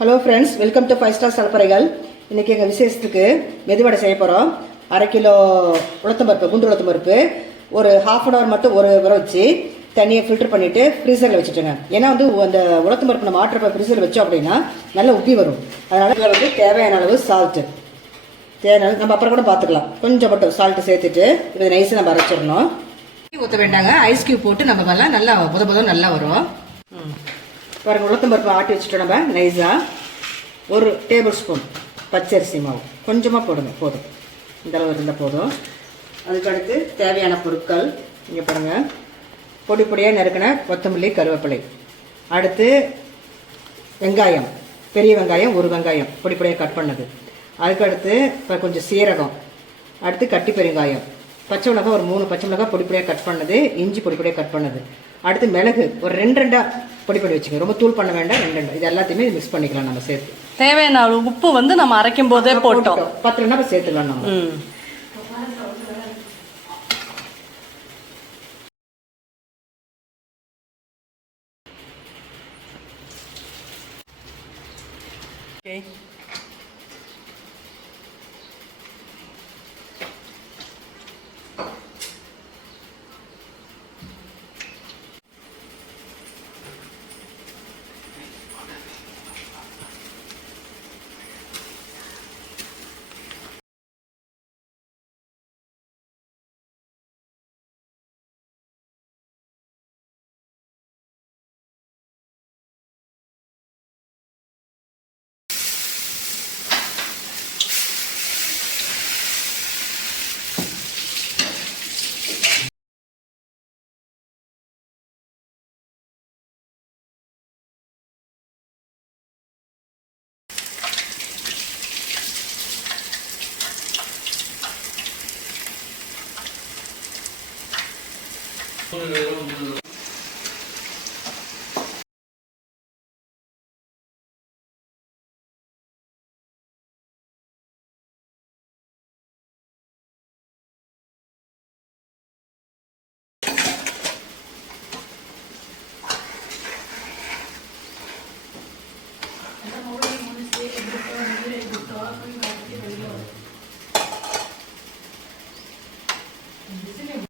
Hello friends, welcome to 5 star சலப்பறைகள். இன்றைக்கி எங்கள் விசேஷத்துக்கு மெதுவடை செய்ய போகிறோம். 1/2 கிலோ உளுத்தம்பருப்பு, குண்டு உளுத்தம்பருப்பு ஒரு ½ அன் ஹவர் மட்டும் ஊற வச்சு தண்ணியை ஃபில்டர் பண்ணிவிட்டு ஃப்ரீசரில் வச்சுட்டுங்க. ஏன்னா அந்த உளுத்தம்பருப்பு நம்ம ஆட்டுறப்ப ஃப்ரீசரில் வச்சோம் அப்படின்னா நல்லா உப்பி வரும். அதனால் இதில் தேவையான அளவு சால்ட்டு, தேவையான நம்ம அப்புறம் கூட பார்த்துக்கலாம். கொஞ்சம் மட்டும் சால்ட்டு சேர்த்துட்டு இதை நைஸாக நம்ம அரைச்சிடணும். ஊற்ற வேண்டாங்க, ஐஸ் கியூப் போட்டு நம்ம வரலாம், நல்லா புதம் நல்லா வரும். பாருங்கள், உளுத்தம்பருப்பு ஆட்டி வச்சுட்டோம் நம்ம நைஸாக. 1 டேபிள் ஸ்பூன் பச்சரிசி மாவு கொஞ்சமாக போடுங்க, போதும், இந்த அளவு இருந்தால் போதும். அதுக்கடுத்து தேவையான பொருட்கள் இங்கே பாருங்கள், பொடி பொடியாக நறுக்கின கொத்தமல்லி, கருவேப்பிலை. அடுத்து வெங்காயம், பெரிய வெங்காயம் 1 வெங்காயம் பொடி பொடியாக கட் பண்ணது. அதுக்கடுத்து இப்போ கொஞ்சம் சீரகம், அடுத்து கட்டி பெருங்காயம், பச்சை மிளகாய் 3 பச்சை மிளகாய் பொடி பொடியாக கட் பண்ணது, இஞ்சி பொடி பொடியாக கட் பண்ணது. அடுத்து மிளகு ஒரு 2 பொடி பொடி வச்சுக்கோங்க, ரொம்ப தூள் பண்ண வேண்டாம், 2 இது எல்லாத்தையுமே மிக்ஸ் பண்ணிக்கலாம். நம்ம சேர்த்து தேவையான உப்பு நம்ம அரைக்கும் போதே போட்டோம், 10 சேர்த்துக்கலாம் நம்ம.